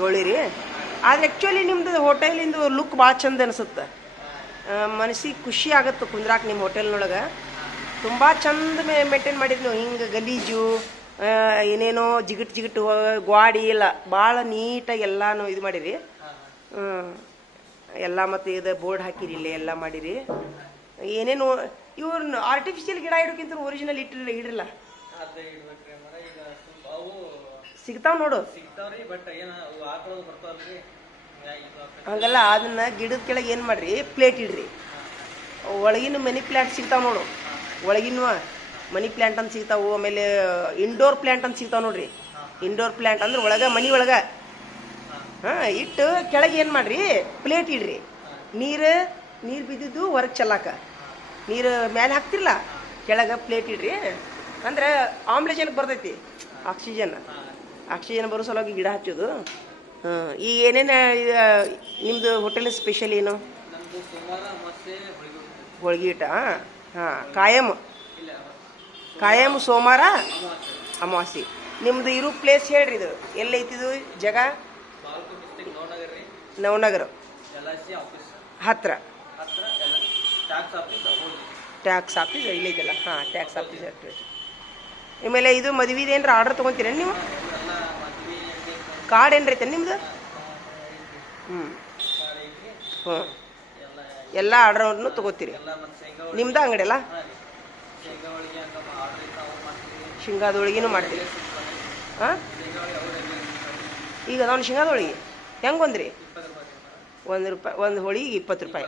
ಗೋಳಿ ರೀ. ಆದ್ರೆ ಆ್ಯಕ್ಚುಲಿ ನಿಮ್ದು ಹೋಟೆಲಿಂದು ಲುಕ್ ಭಾಳ ಚಂದ ಅನಿಸುತ್ತೆ. ಮನಸ್ಸಿಗೆ ಖುಷಿ ಆಗುತ್ತೆ ಕುಂದ್ರಾಕ ನಿಮ್ಮ ಹೋಟೆಲ್ನೊಳಗೆ. ತುಂಬ ಚಂದ ಮೇಂಟೈನ್ ಮಾಡಿರಿ ನೀವು. ಹಿಂಗೆ ಗಲೀಜು ಏನೇನೋ ಜಿಗಿಟ್ಟು ಗ್ವಾಡಿ ಎಲ್ಲ ಭಾಳ ನೀಟಾಗಿ ಎಲ್ಲಾನು ಇದು ಮಾಡಿರಿ. ಎಲ್ಲ ಮತ್ತು ಇದು ಬೋರ್ಡ್ ಹಾಕಿರಿ ಇಲ್ಲೇ ಎಲ್ಲ ಮಾಡಿರಿ. ಏನೇನು ಇವ್ರನ್ನ ಆರ್ಟಿಫಿಷಿಯಲ್ ಗಿಡ ಇಡೋಕ್ಕಿಂತ ಒರಿಜಿನಲ್ ಇಡ್ರಲ್ಲ. ಸಿಗ್ತಾವ ನೋಡು. ಹಂಗಲ್ಲ, ಅದನ್ನ ಗಿಡದ ಕೆಳಗೆ ಏನು ಮಾಡ್ರಿ, ಪ್ಲೇಟ್ ಇಡ್ರಿ. ಒಳಗಿನ ಮನಿ ಪ್ಲ್ಯಾಂಟ್ ಸಿಗ್ತಾವ ನೋಡು. ಒಳಗಿನ ಮನಿ ಪ್ಲ್ಯಾಂಟ್ ಅಂತ ಸಿಗ್ತಾವು. ಆಮೇಲೆ ಇಂಡೋರ್ ಪ್ಲ್ಯಾಂಟ್ ಅಂತ ಸಿಗ್ತಾವ ನೋಡ್ರಿ. ಇಂಡೋರ್ ಪ್ಲ್ಯಾಂಟ್ ಅಂದ್ರೆ ಒಳಗೆ ಮನಿ ಒಳಗೆ ಇಟ್ಟು ಕೆಳಗೆ ಏನು ಮಾಡ್ರಿ, ಪ್ಲೇಟ್ ಇಡ್ರಿ. ನೀರು ಬಿದ್ದಿದ್ದು ಹೊರಗೆ ಚೆಲ್ಲಾಕ ನೀರು ಮೇಲೆ ಹಾಕ್ತಿರಲ್ಲ, ಕೆಳಗೆ ಪ್ಲೇಟ್ ಇಡ್ರಿ. ಅಂದ್ರೆ ಆಮ್ಲಜನಕ್ ಬರ್ತೈತಿ, ಆಕ್ಸಿಜನ್ ಬರೋ ಸಲುವಾಗಿ ಗಿಡ ಹಚ್ಚೋದು. ಈಗ ಏನೇನು ನಿಮ್ಮದು ಹೋಟೆಲ್ ಸ್ಪೆಷಲ್ ಏನು? ಹೋಳ್ಗೆ ಊಟ. ಕಾಯಂ ಸೋಮವಾರ ಅಮಾವಾಸ್ಯೆ. ನಿಮ್ದು ಇರೋ ಪ್ಲೇಸ್ ಹೇಳ್ರಿ. ಇದು ಎಲ್ಲೈತಿದು ಜಾಗ? ನವನಗರ ಹತ್ರ. ಟ್ಯಾಕ್ಸ್ ಆಫೀಸ್ ಇಲ್ಲೈತಲ್ಲ. Tax office. ಆಮೇಲೆ ಇದು ಮದುವೆದು ಏನ್ರ ಆರ್ಡರ್ ತೊಗೊತೀರ ನೀವು? ಕಾರ್ಡ್ ಏನ್ರೈತೆ ನಿಮ್ದು? ಎಲ್ಲ ಆರ್ಡರ್ನು ತೊಗೋತೀರಿ. ನಿಮ್ದು ಅಂಗಡಿ ಅಲ್ಲ? ಶೇಂಗಾದ ಹೋಳಿಗೆನೂ ಮಾಡ್ತೀರಿ? ಈಗ ಅದನ್ನು ಶೇಂಗಾದ ಹೋಳಿಗೆ ಹೆಂಗೆ ಒಂದ್ರಿ? ₹1. ಒಂದು ಹೋಳಿಗೆ ₹20.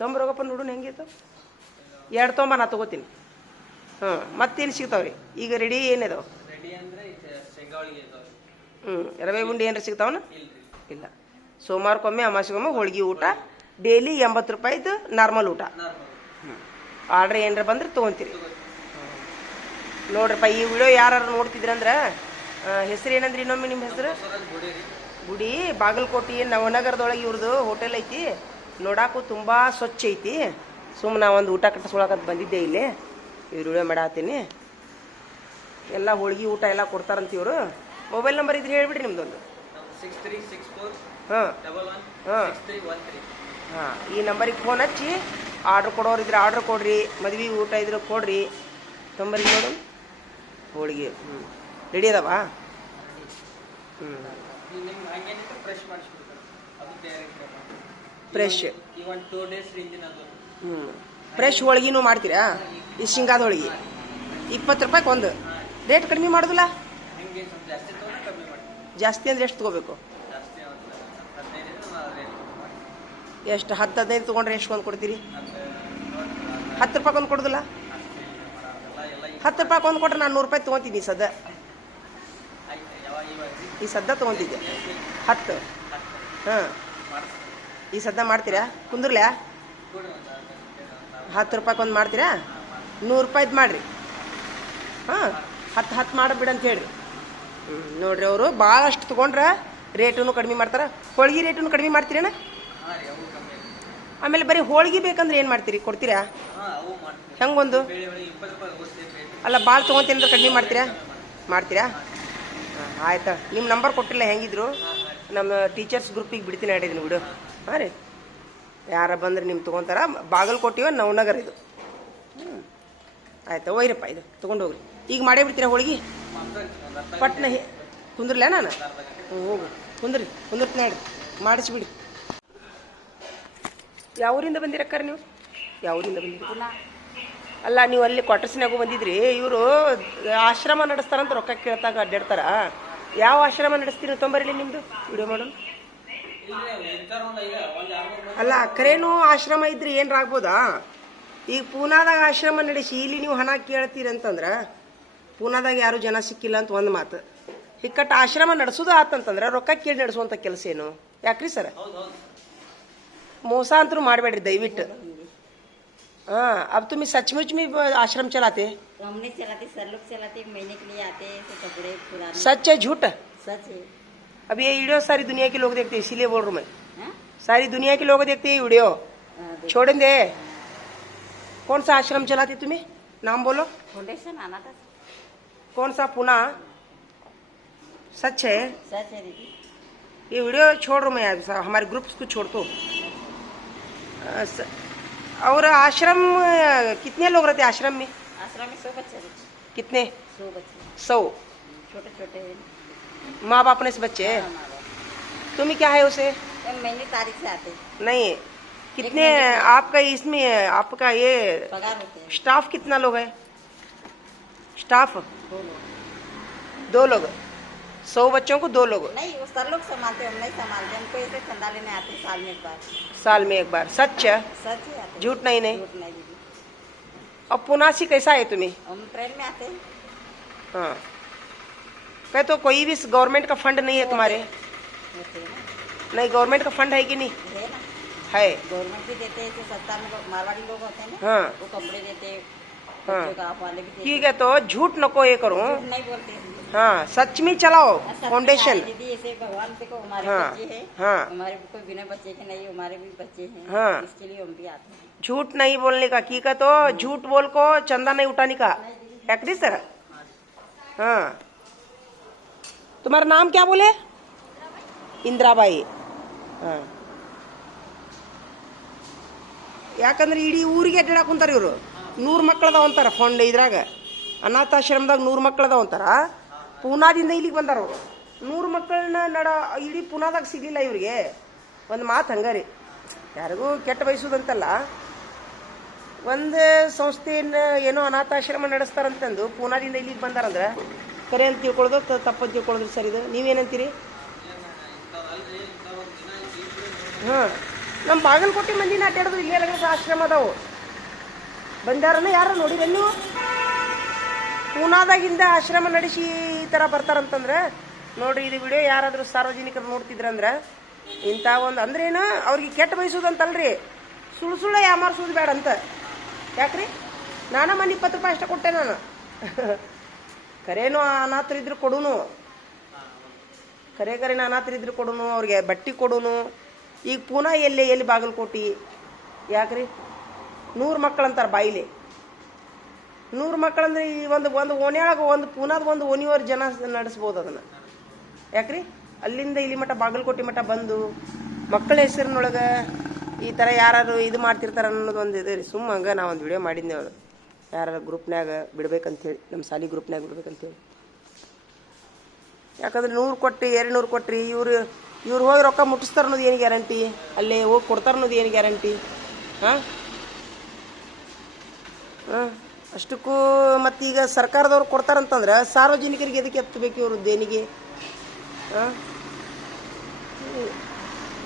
ತೊಂಬರೋಗಪ್ಪ ನೋಡೋಣ ಹೆಂಗಿತ್ತು. 2 ತೊಂಬ ನಾ ತೊಗೋತೀನಿ. ಮತ್ತೇನು ಸಿಗ್ತಾವ್ರಿ ಈಗ ರೆಡಿ? ಏನಿದಾವೆ? ರವೆ ಉಂಡೆ ಏನಾರ ಸಿಗ್ತಾವನ? ಇಲ್ಲ. ಸೋಮವಾರಕ್ಕೊಮ್ಮೆ ಅಮಾವಾಸ್ಯೆಗೊಮ್ಮೆ ಹೋಳಿಗೆ ಊಟ. ಡೈಲಿ ₹80 ನಾರ್ಮಲ್ ಊಟ. ಆರ್ಡ್ರ್ ಏನಾರ ಬಂದ್ರೆ ತೊಗೊತೀರಿ. ನೋಡ್ರಪ್ಪ, ಈ ವಿಡಿಯೋ ಯಾರು ನೋಡ್ತಿದ್ರಂದ್ರೆ ಹೆಸರು ಏನಂದ್ರಿ ಇನ್ನೊಮ್ಮೆ ನಿಮ್ಮ ಹೆಸರು? ಗುಡಿ. ಬಾಗಲಕೋಟೆ ನವನಗರದೊಳಗೆ ಇವ್ರದ್ದು ಹೋಟೆಲ್ ಐತಿ. ನೋಡಾಕು ತುಂಬ ಸ್ವಚ್ಛ ಐತಿ. ಸುಮ್ಮನೆ ಒಂದು ಊಟ ಕಟ್ಟಿಸ್ಕೊಳಕಂತ ಬಂದಿದ್ದೆ ಇಲ್ಲಿ. ಇವ್ರು ವಿಡಿಯೋ ಮಾಡತ್ತೀನಿ. ಎಲ್ಲ ಹೋಳಿಗೆ ಊಟ ಎಲ್ಲ ಕೊಡ್ತಾರಂತ ಇವರು. ಮೊಬೈಲ್ ನಂಬರ್ ಇದ್ರೆ ಹೇಳ್ಬಿಡ್ರಿ ನಿಮ್ದೊಂದು. 6364116313. ಈ ನಂಬರಿಗೆ ಫೋನ್ ಹಚ್ಚಿ ಆರ್ಡ್ರ್ ಕೊಡೋರಿದ್ರೆ ಆರ್ಡ್ರ್ ಕೊಡ್ರಿ. ಮದ್ವೆ ಊಟ ಇದ್ರೆ ಕೊಡ್ರಿ. ತೊಂಬರಿ ನೋಡು ಹೋಳಿಗೆ. ರೆಡಿ ಅದಾವ? ಫ್ರೆಶ್ ಫ್ರೆಶ್ ಹೋಳಿಗೆನೂ ಮಾಡ್ತೀರಾ? ಈ ಶೇಂಗಾದ ಹೋಳಿಗೆ ₹20 ಒಂದು. ರೇಟ್ ಕಡಿಮೆ ಮಾಡೋದಿಲ್ಲ? ಜಾಸ್ತಿ ಅಂದ್ರೆ ಎಷ್ಟು ತೊಗೋಬೇಕು? ಎಷ್ಟು? 10-15 ತೊಗೊಂಡ್ರೆ ಎಷ್ಟು ಒಂದು ಕೊಡ್ತೀರಿ? ₹10 ಒಂದು ಕೊಡೋದಿಲ್ಲ? ₹10 ಒಂದು ಕೊಟ್ರೆ ನಾನು ₹100 ತೊಗೊತೀನಿ. ಈ ಸದ್ದ ತೊಗೊತಿದ್ದೆ 10. ಈ ಸದ್ದ ಮಾಡ್ತೀರಾ? ಕುಂದ್ರಲ್ಯಾ? ₹10 ಒಂದು ಮಾಡ್ತೀರಾ? ₹100 ಮಾಡಿರಿ. 10 ಮಾಡಿಬಿಡಂತ ಹೇಳ್ರಿ. ನೋಡ್ರಿ, ಅವರು ಭಾಳಷ್ಟು ತೊಗೊಂಡ್ರೆ ರೇಟನ್ನು ಕಡಿಮೆ ಮಾಡ್ತಾರೆ. ಹೋಳಿಗೆ ರೇಟನ್ನು ಕಡಿಮೆ ಮಾಡ್ತೀರೇನ? ಆಮೇಲೆ ಬರೀ ಹೋಳಿಗೆ ಬೇಕಂದ್ರೆ ಏನು ಮಾಡ್ತೀರಿ? ಕೊಡ್ತೀರಾ? ಹೆಂಗೊಂದು? ಅಲ್ಲ, ಭಾಳ ತೊಗೊತೀನಿ ಅಂದ್ರೆ ಕಡಿಮೆ ಮಾಡ್ತೀರಾ? ಆಯ್ತಾ. ನಿಮ್ಮ ನಂಬರ್ ಕೊಟ್ಟಿಲ್ಲ. ಹೆಂಗಿದ್ರು ನಮ್ಮ ಟೀಚರ್ಸ್ ಗ್ರೂಪಿಗೆ ಬಿಡ್ತೀನಿ ಹೇಳಿದ್ದೀನಿ ಬಿಡು. ರೀ, ಯಾರ ಬಂದ್ರೆ ನಿಮ್ಮ ತೊಗೊತಾರ. ಬಾಗಲಕೋಟೆ ನವನಗರ ಇದು. ಆಯ್ತಾ, ಒಯ್ರಪ್ಪ, ಇದು ತೊಗೊಂಡು ಹೋಗ್ರಿ. ಈಗ ಮಾಡೇ ಬಿಡ್ತೀರಾ ಹೋಳಿಗೆ? ಪಟ್ನ ಕುಂದ್ರಲ್ಲ ನಾನು? ಹೋಗು, ಕುಂದಿರ್ತೀನಿ ಹೇಳ್ರಿ. ಮಾಡಿಸ್ಬಿಡಿ. ಯಾವೂರಿಂದ ಬಂದಿರಕ್ಕಾರ ನೀವು? ಯಾವೂರಿಂದ ಬಂದಿರಿ? ಅಲ್ಲ, ನೀವು ಅಲ್ಲಿ ಕ್ವಾರ್ಟರ್ಸ್ನಾಗೂ ಬಂದಿದ್ರಿ. ಇವರು ಆಶ್ರಮ ನಡೆಸ್ತಾರಂತ ರೊಕ್ಕ ಕೇಳ್ತಾಗ ಅಡ್ಡಾಡ್ತಾರ. ಯಾವ ಆಶ್ರಮ ನಡೆಸ್ತೀರಿ? ತೊಂಬರಿಲಿ ನಿಮ್ಮದು ವಿಡಿಯೋ ಮಾಡೋಣ. ಅಲ್ಲ, ಕರೇನು ಆಶ್ರಮ ಇದ್ರೆ ಏನ್ರ ಆಗ್ಬೋದಾ? ಈಗ ಪೂನಾದಾಗ ಆಶ್ರಮ ನಡೆಸಿ ಇಲ್ಲಿ ನೀವು ಹಣ ಕೇಳ್ತೀರಂತಂದ್ರೆ ಪೂನಾದಾಗ ಯಾರು ಜನ ಸಿಕ್ಕಿಲ್ಲ ಅಂತ ಒಂದು ಮಾತು. ಹಿಕ್ಕಟ್ಟು ಆಶ್ರಮ ನಡೆಸೋದು ಆತಂತಂದ್ರೆ ರೊಕ್ಕ ಕೇಳಿ ನಡೆಸುವಂಥ ಕೆಲಸ ಏನು? ಯಾಕ್ರಿ ಸರ್? ಮೋಸ ಅಂತೂ ಮಾಡಬೇಡ್ರಿ ದಯವಿಟ್ಟು. अब तुम्ही सचमुच में आश्रम चलाते? हमने चलाते, सर लोग चलाते, महीने के लिए आते हैं, तो कपड़े पुराने। सच है झूठ? सच है। अब ये वीडियो सारी दुनिया के लोग देखते हैं, इसीलिए बोल रहा हूँ मैं। सारी दुनिया के लोग देखते हैं वीडियो। छोड़ेंगे? कौन सा आश्रम चलाते तुम्हें? नाम बोलो। फाउंडेशन आना था। कौन सा? पुणे? सच है? सच है दीदी। ये वीडियो छोड़ रहा हूँ मैं, हमारे ग्रुप्स को छोड़ दो। और आश्रम कितने लोग रहते हैं आश्रम में? आश्रम में 100 बच्चे रहते। कितने? 100 बच्चे। 100? छोटे छोटे माँ बाप ने से बच्चे? हाँ, माँ बाप। तुम्हें क्या है उसे? ये महीने तारीख से आते। नहीं, कितने महीने के आपका इसमें आपका ये पगार होते हैं। स्टाफ कितना लोग है? स्टाफ 2 लोग। 2 लोग। 100 बच्चों को 2 लोग। नहीं, वो सर लोग संभालते, हम नहीं संभालते। हमको ऐसे चंदा लेने आते हैं साल में एक बार। साल में एक बार? सच है? सच ही आते हैं। झूठ नहीं? नहीं। झूठ नहीं दीदी। अब पुनासी कैसा है तुम्हें? हम ट्रेन में आते हैं। हाँ, कहे तो कोई भी गवर्नमेंट का फंड नहीं है तुम्हारे? होते हैं ना। नहीं, गवर्नमेंट का फंड है कि नहीं? है ना, है। गवर्नमेंट भी देते हैं। ऐसे सस्ता में मारवाड़ी लोग होते हैं ना, हाँ। वो कपड़े देते हैं। हाँ। बच्चों का आप वाले भी देते ठीक है, तो झूठ नको ये करो। हैं। झूठ नहीं बोलते हैं। हाँ, सच में चलाओ सच में फाउंडेशन। आए दीदी, ऐसे भगवान से को हमारे हाँ, बच्चे हैं। हाँ। हमारे कोई बिना बच्चे के नहीं, हमारे भी बच्चे हैं। हाँ। इसके लिए हम भी आते हैं। झूठ नहीं बोलने का, की का तो झूठ बोल को चंदा नहीं उठाने का। Actress sir? हाँ, तुम्हारा नाम क्या बोले? ಇಂದ್ರಾಬಾಯಿ. ಹಾಂ, ಯಾಕಂದ್ರೆ ಇಡೀ ಊರಿಗೆ ಅಡ್ಡಾಡಕ್ಕೆ ಕುಂತಾರೆ ಇವರು. 100 ಮಕ್ಕಳದಾವ ಅಂತಾರೆ ಫಂಡ್ ಇದ್ರಾಗ. ಅನಾಥಾಶ್ರಮದಾಗ 100 ಮಕ್ಕಳದಾವ ಅಂತಾರ. ಪೂನಾದಿಂದ ಇಲ್ಲಿಗೆ ಬಂದಾರ ಅವರು. 100 ಮಕ್ಕಳನ್ನ ಇಡೀ ಪೂನಾದಾಗ ಸಿಗಲಿಲ್ಲ ಇವ್ರಿಗೆ. ಒಂದು ಮಾತು ಹಂಗಾರಿ, ಯಾರಿಗೂ ಕೆಟ್ಟ ಬಯಸೋದಂತಲ್ಲ, ಒಂದು ಸಂಸ್ಥೆಯನ್ನು ಏನೋ ಅನಾಥಾಶ್ರಮ ನಡೆಸ್ತಾರಂತಂದು ಪೂನಾದಿಂದ ಇಲ್ಲಿಗೆ ಬಂದಾರಂದ್ರೆ ಕರೆ ಅಂತ ತಿಳ್ಕೊಳ್ಳೋದು ತಪ್ಪು ತಿಳ್ಕೊಳ್ಳೋದು ಸರ್. ಇದು ನೀವೇನಂತೀರಿ? ಹಾಂ, ನಮ್ಮ ಬಾಗಲಕೋಟೆ ಮಂದಿನ ಅಡ್ಡಾಡೋದು ಇಲ್ಲೇ ಲಗಸ ಆಶ್ರಮ ಅದಾವು. ಬಂದಾರನ್ನ ಯಾರು ನೋಡಿರ ನೀವು? ಪೂನಾದಾಗಿಂದ ಆಶ್ರಮ ನಡೆಸಿ ಈ ಥರ ಬರ್ತಾರಂತಂದ್ರೆ ನೋಡ್ರಿ, ಇದು ವಿಡಿಯೋ ಯಾರಾದರೂ ಸಾರ್ವಜನಿಕರು ನೋಡ್ತಿದ್ರಂದ್ರೆ ಇಂಥ ಒಂದು ಅಂದ್ರೇನು ಅವ್ರಿಗೆ ಕೆಟ್ಟ ಬಯಸೋದಂತಲ್ರಿ, ಸುಳ್ಳು ಸುಳ್ಳು ಯಾಮಾರಿಸೋದು ಬೇಡ ಅಂತ. ಯಾಕ್ರಿ? ನಾನು ಮನೆ 20 ರೂಪಾಯಿ ಅಷ್ಟೇ ಕೊಟ್ಟೆ ನಾನು. ಕರೇನು ಅನಾಥರಿದ್ರು ಕೊಡೋನು, ಕರೆನ ಅನಾಥರಿದ್ರು ಕೊಡೋನು, ಅವ್ರಿಗೆ ಬಟ್ಟೆ ಕೊಡೋನು. ಈಗ ಪೂನಾ ಎಲ್ಲಿ ಬಾಗಲಕೋಟೆ ಯಾಕ್ರಿ? 100 ಮಕ್ಕಳು ಅಂತಾರೆ ಬಾಯಿಲೆ. 100 ಮಕ್ಕಳಂದ್ರೆ ಈ ಒಂದು ಓಣಿಯೊಳಗೆ ಒಂದು ಪೂನಾದ ಒಂದು ಓಣಿಯವ್ರ ಜನ ನಡೆಸ್ಬೋದು ಅದನ್ನು. ಯಾಕ್ರಿ? ಅಲ್ಲಿಂದ ಇಲ್ಲಿ ಮಟ್ಟ ಬಾಗಲಕೋಟೆ ಮಟ್ಟ ಬಂದು ಮಕ್ಕಳ ಹೆಸರಿನೊಳಗೆ ಈ ಥರ ಯಾರು ಇದು ಮಾಡ್ತಿರ್ತಾರೆ ಅನ್ನೋದು ಒಂದು ಇದೆ ರೀ. ಸುಮ್ಮ ಹಂಗೆ ನಾವು ಒಂದು ವಿಡಿಯೋ ಮಾಡಿದ್ದೆ, ಅದು ಯಾರು ಗ್ರೂಪ್ನಾಗ ಬಿಡ್ಬೇಕಂತೇಳಿ, ನಮ್ಮ ಸಾಲಿ ಗ್ರೂಪ್ನಾಗ ಬಿಡ್ಬೇಕಂತೇಳಿ. ಯಾಕಂದ್ರೆ 100 ಕೊಟ್ಟು 200 ಕೊಟ್ರಿ ಇವ್ರು ಹೋಗಿ ರೊಕ್ಕ ಮುಟ್ಟಿಸ್ತಾರೆ ಅನ್ನೋದು ಏನು ಗ್ಯಾರಂಟಿ? ಅಲ್ಲಿ ಹೋಗಿ ಕೊಡ್ತಾರೆ ಅನ್ನೋದು ಏನು ಗ್ಯಾರಂಟಿ? ಹಾಂ ಹಾಂ, ಅಷ್ಟಕ್ಕೂ ಮತ್ತೀಗ ಸರ್ಕಾರದವ್ರು ಕೊಡ್ತಾರಂತಂದ್ರೆ ಸಾರ್ವಜನಿಕರಿಗೆ ಎದಕ್ಕೆ ಎತ್ತಬೇಕು ಇವರು ದೇಣಿಗೆ? ಹಾಂ,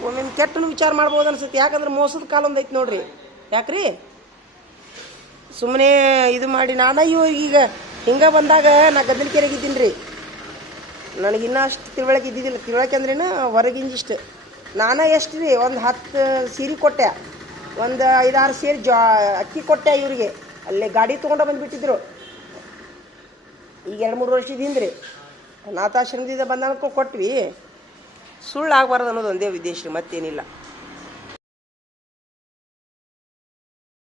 ಒಮ್ಮೆ ಕೆಟ್ಟನು ವಿಚಾರ ಮಾಡ್ಬೋದು ಅನ್ಸುತ್ತೆ. ಯಾಕಂದ್ರೆ ಮೋಸದ ಕಾಲ ಒಂದು ಐತೆ ನೋಡ್ರಿ. ಯಾಕ್ರಿ? ಸುಮ್ಮನೆ ಇದು ಮಾಡಿ ನಾನು ಈಗ ಹಿಂಗೆ ಬಂದಾಗ ನಾ ಗದ್ದಲಕೆರೆಗೆ ಇದ್ದೀನಿ ರೀ. ನನಗಿನ್ನೂ ಅಷ್ಟು ತಿಳುವಳಿಕೆ ಇದ್ದಿದ್ದಿಲ್ಲ. ತಿಳುವಳಿಕೆ ಅಂದ್ರೇನು ಹೊರಗಿಂಜಿಷ್ಟು. ನಾನು ಎಷ್ಟು ರೀ, ಒಂದು 10 ಸೀರೆ ಕೊಟ್ಟೆ, ಒಂದು 5-6 ಸೇರಿ ಅಕ್ಕಿ ಕೊಟ್ಟೆ ಇವರಿಗೆ. ಅಲ್ಲೇ ಗಾಡಿ ತೊಗೊಂಡು ಬಂದುಬಿಟ್ಟಿದ್ರು. ಈಗ 2-3 ವರ್ಷದ ಹಿಂದ್ರಿ ಅನಾಥಾಶ್ರಮದಿಂದ ಬಂದ ಕೊಟ್ವಿ. ಸುಳ್ಳು ಆಗಬಾರ್ದು ಅನ್ನೋದು ಒಂದೇ ಉದ್ದೇಶ, ಮತ್ತೇನಿಲ್ಲ.